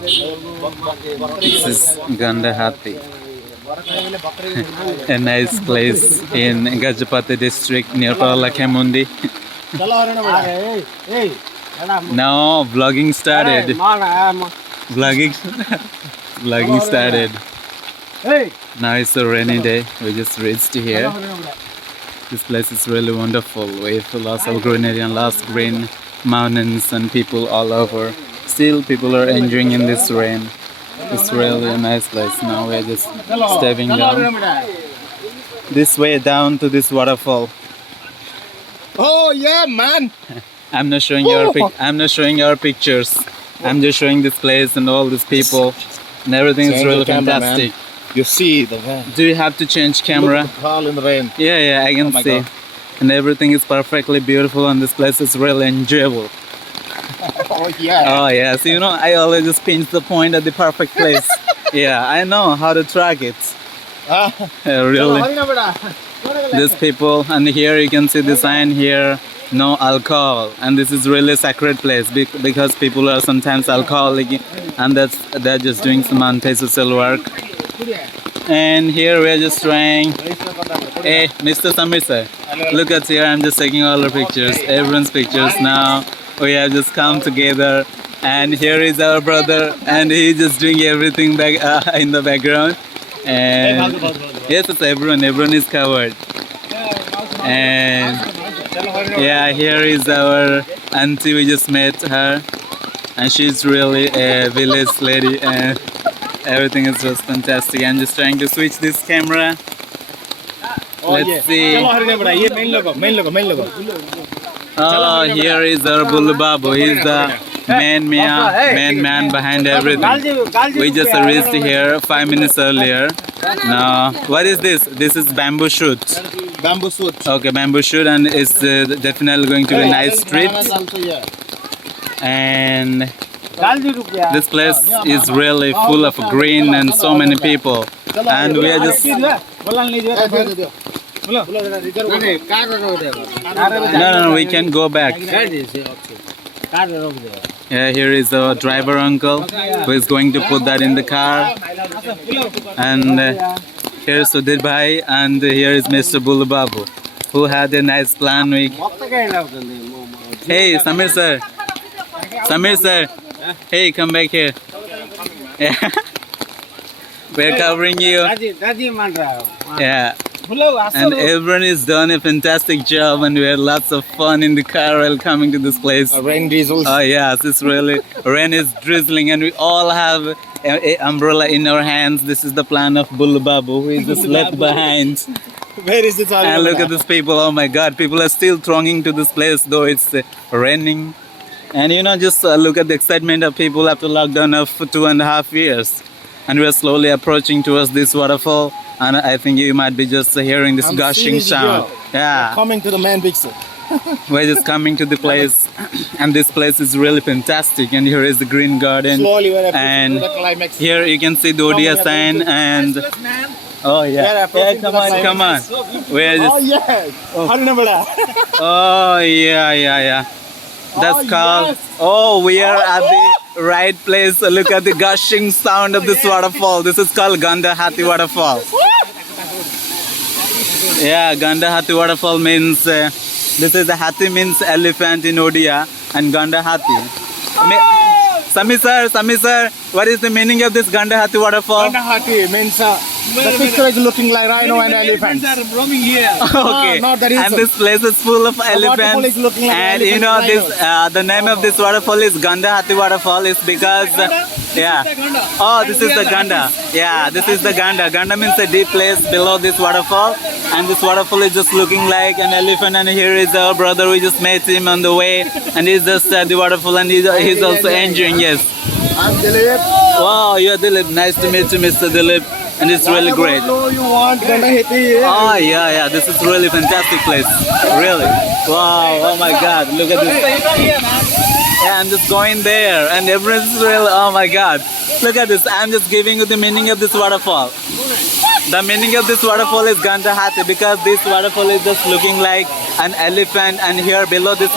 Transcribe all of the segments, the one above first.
This is GANDA-HATI, a nice place in Gajapati district near Lakhemundi. Now vlogging started. Vlogging started. Now it's a rainy day. We just reached here. This place is really wonderful with lots of greenery and lots of green mountains and people all over. Still people are enjoying in this rain. It's really a nice place. Now we're just stepping down this way down to this waterfall. Oh yeah, man! I'm not showing your pictures. I'm just showing this place and all these people, and everything is really fantastic. You see the van. Do you have to change camera? Look at the car in the rain. Yeah, I can see. God. And everything is perfectly beautiful, and this place is really enjoyable. Oh yeah. Oh yeah. So I always just pinch the point at the perfect place. Yeah, I know how to track it. Really. These people, and here you can see the sign here, no alcohol, and this is really a sacred place because people are sometimes alcoholic, and they're just doing some antisocial work. And here we are just trying. Hey, Mr. Samir sir, look at here. I'm just taking all the pictures, everyone's pictures. Now we have just come together, and here is our brother, and he's just doing everything back in the background. And yes, it's everyone is covered. And yeah, here is our auntie. We just met her, and she's really a village lady, and everything is just fantastic. I'm just trying to switch this camera. Let's see. Oh, here is our Bulu Babu. He's the main man behind everything. We just reached here 5 minutes earlier. Now, what is this? This is bamboo shoot. Bamboo shoot. Okay, bamboo shoot, and it's definitely going to be a nice street. And this place is really full of green and so many people. And we are just... No, we can go back. Yeah, here is the driver uncle who is going to put that in the car. And here is Sudhir Bhai, and here is Mr. Bulu Babu, who had a nice plan. Hey, Samir sir. Samir sir. Hey, come back here. Yeah. We're covering you. Yeah. And everyone has done a fantastic job, and we had lots of fun in the car while coming to this place. Rain drizzles. Oh yes, it's really rain is drizzling, and we all have an umbrella in our hands. This is the plan of Bulu Babu, who is just left behind. Where is this? And look at these people. Oh my God, people are still thronging to this place, though it's raining. And just look at the excitement of people after lockdown of 2.5 years. And we are slowly approaching towards this waterfall. And I think you might be just hearing this gushing sound. Yeah. Coming to the main picture. We're just coming to the place, and this place is really fantastic. And here is the green garden. Slowly, and here you can see the Odia sign. And oh yeah, come on. We're just... Oh yes. Oh yeah. That's called... Yes. Oh, we are at the right place. Look at the gushing sound of this waterfall. This is called GANDA-HATI waterfall. Yeah, GANDA-HATI waterfall means... this is the Hati means elephant in Odia, and GANDA-HATI. Samir sir, what is the meaning of this GANDA-HATI waterfall? GANDA-HATI means the picture is looking like rhino and elephant. Roaming here. Okay. No, and this place is full of elephants. Like and this the name of this waterfall is GANDA-HATI waterfall is because yeah. Oh, this is the Ganda. Yeah, this is the Ganda. Ganda means a deep place below this waterfall, and this waterfall is just looking like an elephant. And here is our brother. We just met him on the way, and he's just at the waterfall, and he's also enjoying. Yes. I'm Dilip. Wow, you're Dilip. Nice to meet you, Mr. Dilip. And it's really great. You want GANDA-HATI? Oh yeah. This is really fantastic place. Really. Wow. Oh my God. Look at this. Yeah, I'm just going there, and everyone's really. Oh my God. Look at this. I'm just giving you the meaning of this waterfall. The meaning of this waterfall is GANDA-HATI because this waterfall is just looking like an elephant, and here below this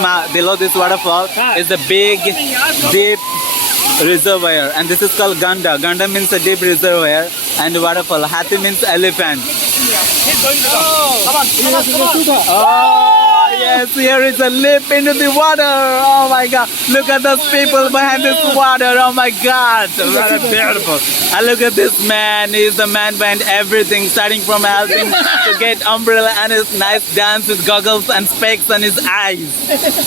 waterfall is the big, deep reservoir, and this is called Ganda. Ganda means a deep reservoir, and waterfall. Hati means elephant. Oh, yes, here is a leap into the water. Oh my God. Look at those people behind this water. Oh my God. What a beautiful. And look at this man. He's the man behind everything, starting from helping to get umbrella and his nice dance with goggles and specs on his eyes.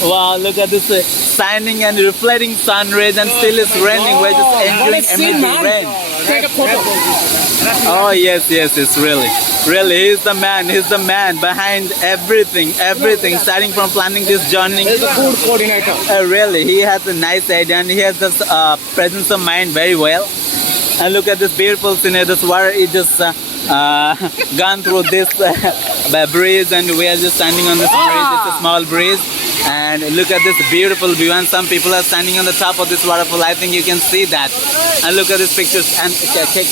Wow, look at this shining and reflecting sun rays, and still it's raining. We're just enjoying amazing rain. Take a photo. Oh yes, it's really, he's the man behind everything, starting from planning this journey. He's a good coordinator. Really, he has a nice idea, and he has this presence of mind very well. And look at this beautiful scenery. This water is just gone through this breeze, and we are just standing on this breeze. It's a small breeze. And look at this beautiful view, and some people are standing on the top of this waterfall. I think you can see that. And look at these pictures. And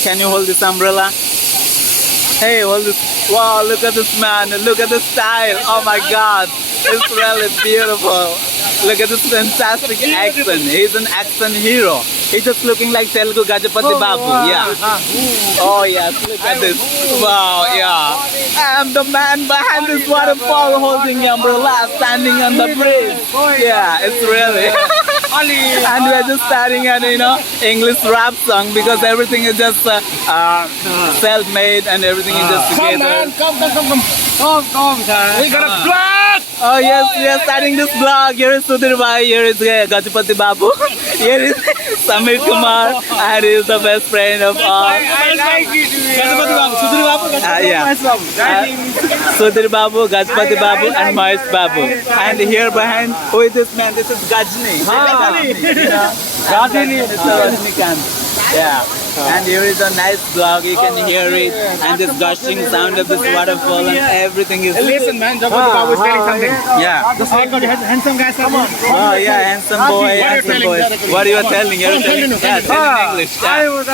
can you hold this umbrella? Hey, hold this. Wow, look at this man. Look at the style. Oh my God. It's really beautiful. Look at this fantastic accent. He's an accent hero. He's just looking like Telugu Gajapati Babu. Yeah. Oh yes, look at this. Wow, yeah. I'm the man behind this waterfall holding the umbrella, standing on the bridge. Yeah, it's really. And we're just starting an English rap song, because everything is just self-made, and everything is just together. Come, man. Come. We got a vlog. Oh yes, we are starting this vlog. Here is Sudhir Bhai, here is Gajapati Babu, here is Samir Kumar, and he is the best friend of all. I like it. Gajapati Babu, Sudhir Babu, Sudhir Babu, Gajapati Babu, and Mahesh Babu. And here behind, who is this man? This is Gajni. Gajni. It's a Rajnikant. Yeah. And here is a nice vlog, you can hear it, and this gushing sound of this waterfall, and everything is... Listen man, Gajapati Babu is telling something. Yeah. Just I got handsome guys, come on. Oh yeah, handsome boy, handsome boy. What are you telling? You're telling? Yeah, tell in English. I was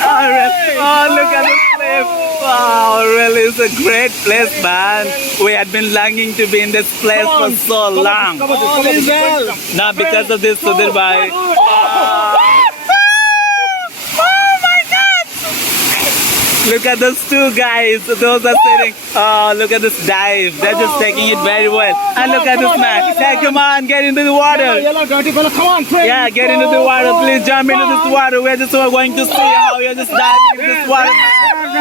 Oh, look at this place. Wow, really, it's a great place, man. We had been longing to be in this place for so long. Now, because of this, Sudhir Bhai. Look at those two guys. Those are sitting. Oh, look at this dive. They're just taking it very well. And look at this man. Hey, come on, get into the water. Yeah, get into the water. Please jump into this water. We're just going to see how you're just diving into this water.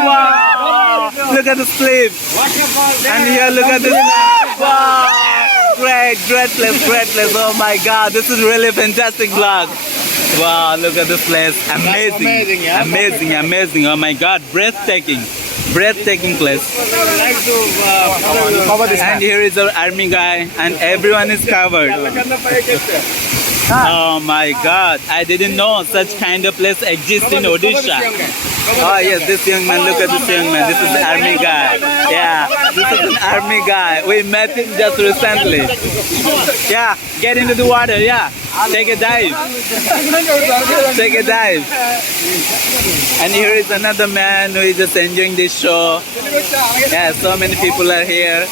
Wow. Look at the sleep. And here, look at this. Wow. Great place. Oh my God. This is really a fantastic vlog. Wow, look at this place. Amazing. Oh my God, breathtaking place. And here is our army guy, and everyone is covered. Oh my God, I didn't know such kind of place exists in Odisha. Oh yes, this young man, look at this young man. This is the army guy. Yeah, this is an army guy. We met him just recently. Yeah, get into the water, yeah. Take a dive. And here is another man who is just enjoying this show. Yeah, so many people are here.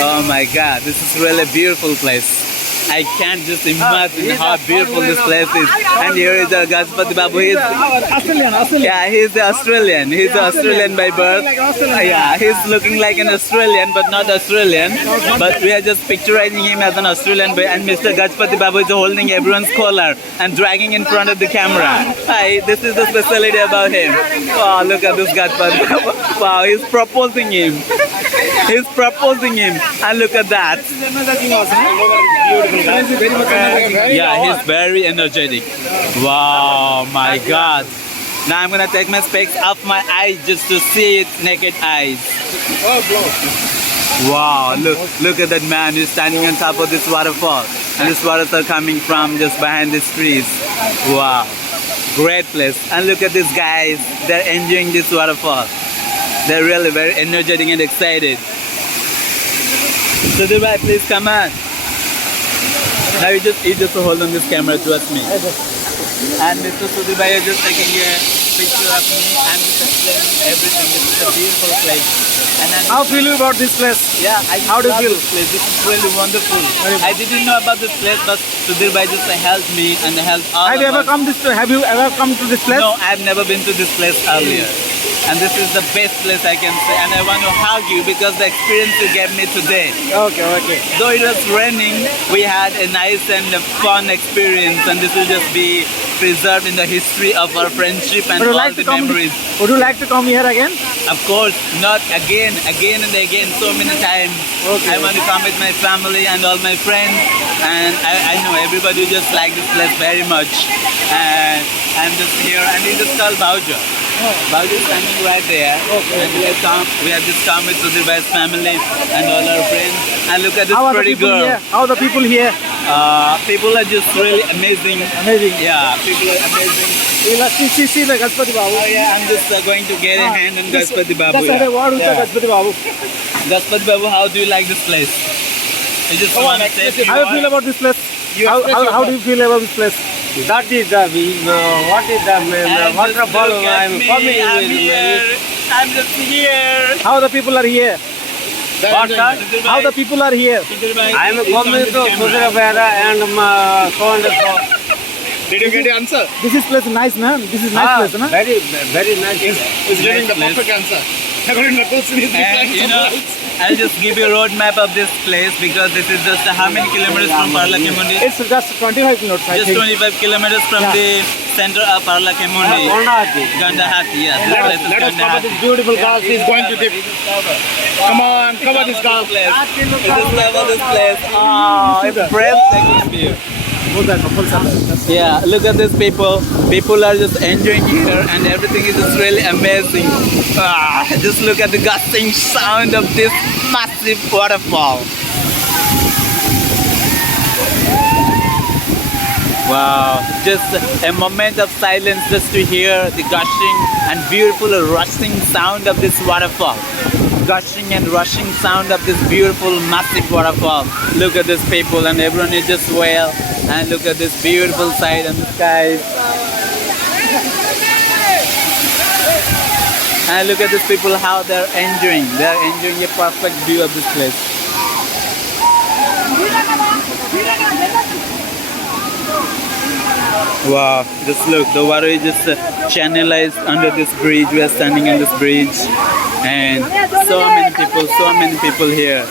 Oh my God, this is really a beautiful place. I can't just imagine how beautiful this place is. And here is Gajapati Babu. He's Australian. Yeah, he's Australian. He's Australian by birth. Yeah, he's looking like an Australian, but not Australian. But we are just picturizing him as an Australian boy. And Mr. Gajapati Babu is holding everyone's collar and dragging in front of the camera. Hi, this is the specialty about him. Wow, look at this Gajapati Babu. Wow, he's proposing him. And look at that. Yeah, he's very energetic. Wow, my God. Now I'm gonna take my specs off my eyes just to see it naked eyes. Wow, look at that man who's standing on top of this waterfall. And this waters are coming from just behind these trees. Wow, great place. And look at these guys, they're enjoying this waterfall. They're really very energetic and excited. Sudhir Bhai, please come on. Now you just hold on this camera towards me. And Mr. Sudhir Bhai is just taking a picture of me and just explaining everything. This is a beautiful place. How feel you about this place? Yeah, How do you feel? This place. This is really wonderful. I didn't know about this place, but Sudhir Bhai just helped me and helped all Have you of ever us. have you ever come to this place? No, I've never been to this place earlier. And this is the best place I can say. And I want to hug you because the experience you gave me today. Okay, okay. Though it was raining, we had a nice and a fun experience. And this will just be preserved in the history of our friendship and Would you all like the to come? memories. Would you like to come here again? Of course, not again and again, so many times. Okay. I want to come with my family and all my friends, and I know everybody just like this place very much. And I'm just here, and it's just called Bauja. Bauja is standing right there, Okay. and we have just come with Sudhir Bhai's family and all our friends. And look at this How are the pretty people girl. here? How are the people here? People are just really amazing. Amazing. Yeah, people are amazing. Let's see the Gajapati Babu. Oh yeah, I'm just going to get a hand on Gajapati Babu. Just had a word with the Yeah. Gajapati Babu. Gajapati Babu, how do you like this place? You just want to say a few How do you feel words? about this place? You How, express how, how yourself. do you feel about this place? That is the what is the And waterfall? just look at I'm me, coming I'm with here. I'm just here. How the people are here? What, sir? How the people are here? I am coming to Sudhir and so and so. Did you get the answer? This is place nice, man. This is nice place, na? Very, very nice. Is giving the Nice place. perfect answer. According to the question, he's And replying you know, somewhere else. I'll just give you a road map of this place because this is just how many kilometers from Parlakemundi? It's just 25 minutes, I Just think. 25 kilometers from Yeah. the center of Parlakemundi. GANDA-HATI. GANDA-HATI, yes. This place is Let us cover GANDA-HATI. this beautiful girl. She's going to dip. Come on, cover this girl. Just cover this place. Oh, it's breathtaking view. Yeah, look at these people. People are just enjoying here and everything is just really amazing. Just look at the gusting sound of this massive waterfall. Wow, just a moment of silence just to hear the gushing and beautiful rushing sound of this waterfall. Gushing and rushing sound of this beautiful massive waterfall. Look at these people and everyone is just well. And look at this beautiful sight and the skies. And look at these people how they're enjoying. They're enjoying a perfect view of this place. Wow, just look, the water is just channelized under this bridge. We are standing on this bridge and so many people here.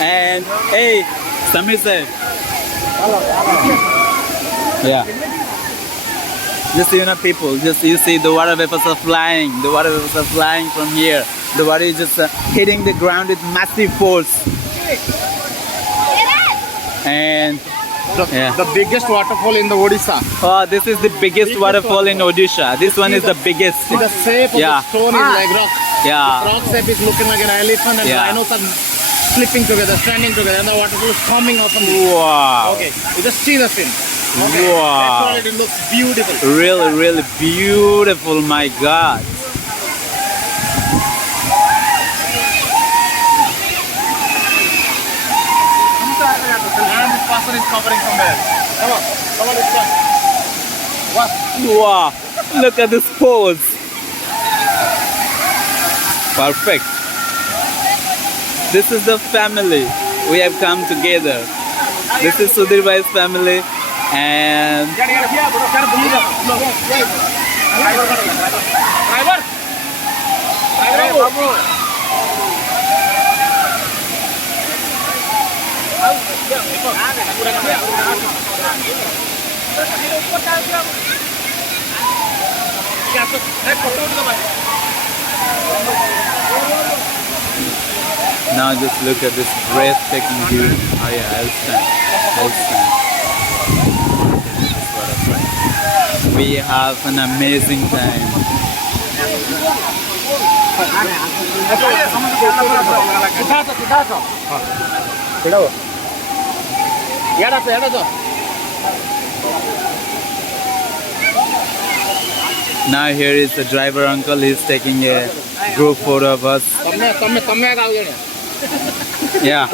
And hey, Samir sir. Yeah. Just people, just you see the water vapors are flying. The water vapors are flying from here. The water is just hitting the ground with massive force. And The biggest waterfall in the Odisha. oh, this is the biggest waterfall in Odisha. This one is the biggest. See the shape of Yeah. the stone is like rock. Yeah. Rock shape is looking like an elephant and Yeah. rhinos are sleeping together, standing together, and the waterfall is coming up. Wow. Okay, you just see the scene. Okay. Wow. That's why it looks beautiful. Really, really beautiful, my God. And this person is covering somewhere. Come on, this one. What? Wow. Look at this pose. Perfect. This is the family. We have come together. This is Sudhir Bhai's family. And now just look at this breathtaking view. Oh yeah, I'll stand. This waterfall. We have an amazing time. Now here is the driver uncle. He's taking a group photo of us. Yeah.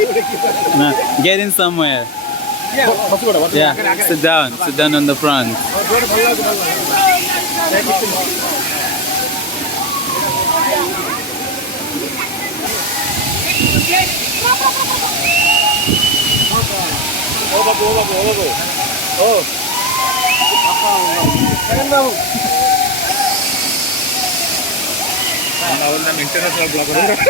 No, get in somewhere. Yeah. Sit down on the front. international blogger.